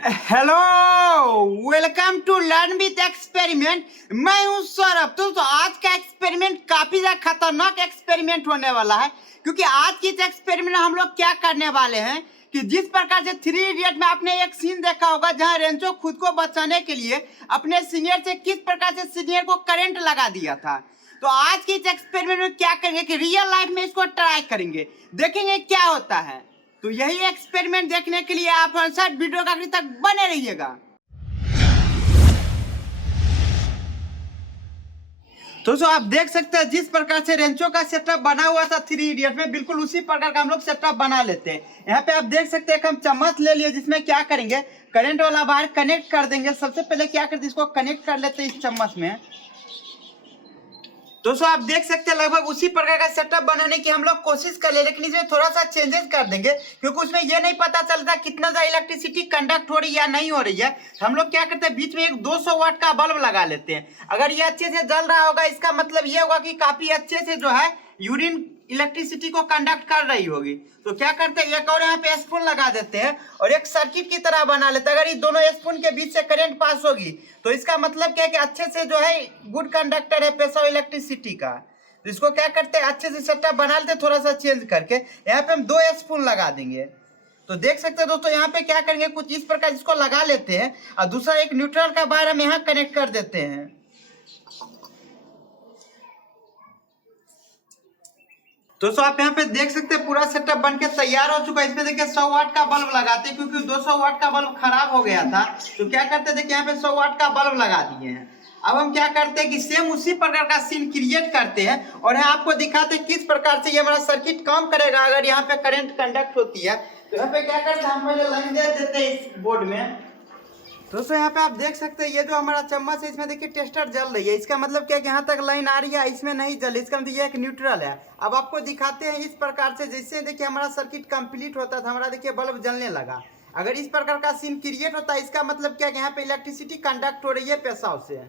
Hello, welcome to learn with experiment. मैं हूं सौरभ। तो आज का एक्सपेरिमेंट काफी ज्यादा खतरनाक एक्सपेरिमेंट होने वाला है, क्योंकि आज की इस एक्सपेरिमेंट में हम लोग क्या करने वाले हैं कि जिस प्रकार से 3 इडियट में आपने एक सीन देखा होगा जहां रेंचो खुद को बचाने के लिए अपने सीनियर से किस प्रकार से सीनियर को करंट लगा दिया था। तो आज की इस एक्सपेरिमेंट में क्या करेंगे कि रियल लाइफ में इसको ट्राई करेंगे, देखेंगे क्या होता है। तो यही एक्सपेरिमेंट देखने के लिए आप हमारे साथ वीडियो का आखिर तक बने रहिएगा। तो आप देख सकते हैं जिस प्रकार से रेंचो का सेटअप बना हुआ था 3 इडियट में, बिल्कुल उसी प्रकार का हम लोग सेटअप बना लेते हैं। यहाँ पे आप देख सकते हैं हम चम्मच ले लिए, जिसमें क्या करेंगे करंट वाला वायर कनेक्ट कर देंगे। सबसे पहले क्या करते हैं, इसको कनेक्ट कर लेते हैं इस चम्मच में। दोस्तों आप देख सकते हैं लगभग उसी प्रकार का सेटअप बनाने की हम लोग कोशिश कर ले, लेकिन इसमें थोड़ा सा चेंजेस कर देंगे, क्योंकि उसमें ये नहीं पता चलता कितना ज्यादा इलेक्ट्रिसिटी कंडक्ट हो रही है या नहीं हो रही है। हम लोग क्या करते हैं बीच में एक 200 वाट का बल्ब लगा लेते हैं। अगर ये अच्छे से जल रहा होगा, इसका मतलब ये होगा कि काफी अच्छे से जो है यूरिन इलेक्ट्रिसिटी को कंडक्ट कर रही होगी। तो क्या करते हैं एक और यहाँ पे स्पून लगा देते हैं और एक सर्किट की तरह बना लेते हैं। अगर ये दोनों स्पून के बीच से करंट पास होगी तो इसका मतलब क्या है कि अच्छे से जो है गुड कंडक्टर है प्रेशर इलेक्ट्रिसिटी का। तो इसको क्या करते हैं अच्छे से सेटअप बना लेते हैं, थोड़ा सा चेंज करके यहाँ पे हम 2 स्पून लगा देंगे। तो देख सकते हैं दोस्तों यहाँ पे क्या करेंगे कुछ इस प्रकार इसको लगा लेते हैं और दूसरा एक न्यूट्रल का वायर हम यहाँ कनेक्ट कर देते हैं। दोस्तों आप यहाँ पे देख सकते हैं पूरा सेटअप बनके तैयार हो चुका है। इसमें देखिए 100 वाट का बल्ब लगाते हैं, क्योंकि 200 वाट का बल्ब खराब हो गया था। तो क्या करते हैं देखिए यहाँ पे 100 वाट का बल्ब लगा दिए हैं। अब हम क्या करते हैं कि सेम उसी प्रकार का सीन क्रिएट करते हैं और यहाँ आपको दिखाते हैं किस प्रकार से ये हमारा सर्किट काम करेगा अगर यहाँ पे करंट कंडक्ट होती है। तो यहाँ पे क्या करते हैं हम पहले लाइन दे देते हैं इस बोर्ड में। दोस्तों यहाँ पे आप देख सकते हैं ये जो हमारा चम्मच है इसमें देखिए टेस्टर जल रही है। इसका मतलब क्या है कि यहाँ तक लाइन आ रही है, इसमें नहीं जल, इसका मतलब ये एक न्यूट्रल है। अब आपको दिखाते हैं इस प्रकार से, जैसे देखिए हमारा सर्किट कंप्लीट होता था, हमारा देखिए बल्ब जलने लगा। अगर इस प्रकार का सीन क्रिएट होता है, इसका मतलब क्या है कि यहाँ पे इलेक्ट्रिसिटी कंडक्ट हो रही है पेशाब से।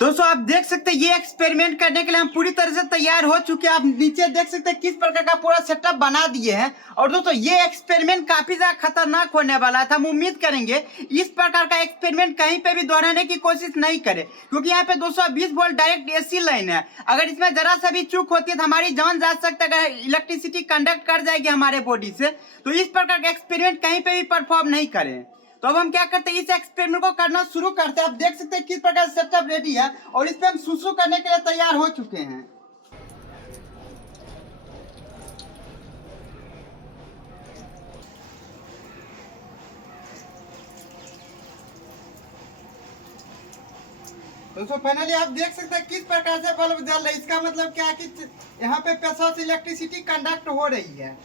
दोस्तों आप देख सकते हैं ये एक्सपेरिमेंट करने के लिए हम पूरी तरह से तैयार हो चुके हैं। आप नीचे देख सकते हैं किस प्रकार का पूरा सेटअप बना दिए हैं। और दोस्तों ये एक्सपेरिमेंट काफी ज्यादा खतरनाक होने वाला है। हम उम्मीद करेंगे इस प्रकार का एक्सपेरिमेंट कहीं पे भी दोहराने की कोशिश नहीं करें, क्योंकि यहाँ पे 220 वोल्ट डायरेक्ट एसी लाइन है। अगर इसमें जरा सा भी चूक होती है तो हमारी जान जा सकता है। अगर इलेक्ट्रिसिटी कंडक्ट कर जाएगी हमारे बॉडी से, तो इस प्रकार का एक्सपेरिमेंट कहीं पे भी परफॉर्म नहीं करें। तो अब हम क्या करते हैं इस एक्सपेरिमेंट को करना शुरू करते हैं। आप देख सकते हैं किस प्रकार सेटअप रेडी है और इस पे हम शुरू करने के लिए तैयार हो चुके हैं। दोस्तों फाइनली आप देख सकते हैं किस प्रकार से बल्ब जल रहा है। इसका मतलब क्या है कि यहाँ पे प्रेशर से इलेक्ट्रिसिटी कंडक्ट हो रही है।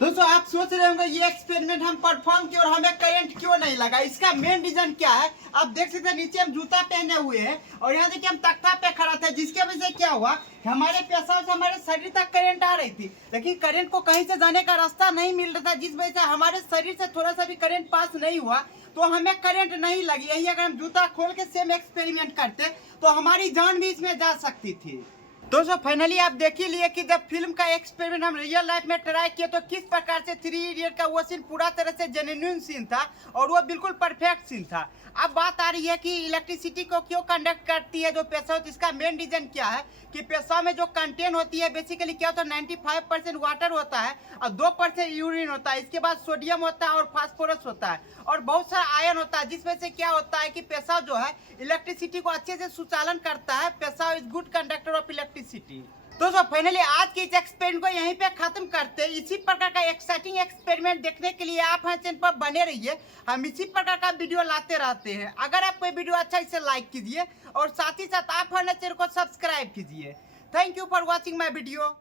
दोस्तों आप सोच रहे होंगे ये एक्सपेरिमेंट हम परफॉर्म किए और हमें करंट क्यों नहीं लगा। इसका मेन रीजन क्या है आप देख सकते हैं नीचे हम जूता पहने हुए हैं और यहाँ देखिए हम तख्ता पे खड़ा था, जिसके वजह से क्या हुआ हमारे पेशाब से हमारे शरीर तक करंट आ रही थी, लेकिन करंट को कहीं से जाने का रास्ता नहीं मिल रहा था, जिस वजह से हमारे शरीर से थोड़ा सा भी करंट पास नहीं हुआ तो हमें करंट नहीं लगी। यही अगर हम जूता खोल के सेम एक्सपेरिमेंट करते तो हमारी जान भी इसमें जा सकती थी। दोस्तों फाइनली आप देख ही लिए कि जब फिल्म का एक्सपेरिमेंट हम रियल लाइफ में ट्राई किए तो किस प्रकार से 3 इडियट का वो सीन पूरा तरह से जेन्युइन सीन था और वो बिल्कुल परफेक्ट सीन था। अब बात आ रही है कि इलेक्ट्रिसिटी को क्यों कंडक्ट करती है जो पेशाब, तो इसका मेन रीजन क्या है कि पेशाब में जो कंटेंट होती है बेसिकली क्या होता है 95% वाटर होता है और 2% यूरिन होता है। इसके बाद सोडियम होता है और फास्फोरस होता है और बहुत सारा आयन होता है, जिस वजह से क्या होता है कि पेशाब जो है इलेक्ट्रिसिटी को अच्छे से सुचालन करता है। पेशाब is good conductor of electricity. दोस्तों फाइनली आज के इस एक्सपेरिमेंट को यहीं पे खत्म करते हैं। इसी प्रकार का एक्साइटिंग एक्सपेरिमेंट देखने के लिए आप हमारे चैनल पर बने रहिए, हम इसी प्रकार का वीडियो लाते रहते हैं। अगर आपको वीडियो अच्छा इसे लाइक कीजिए और साथ ही साथ आप हमारे चैनल को सब्सक्राइब कीजिए। Thank you for watching my video.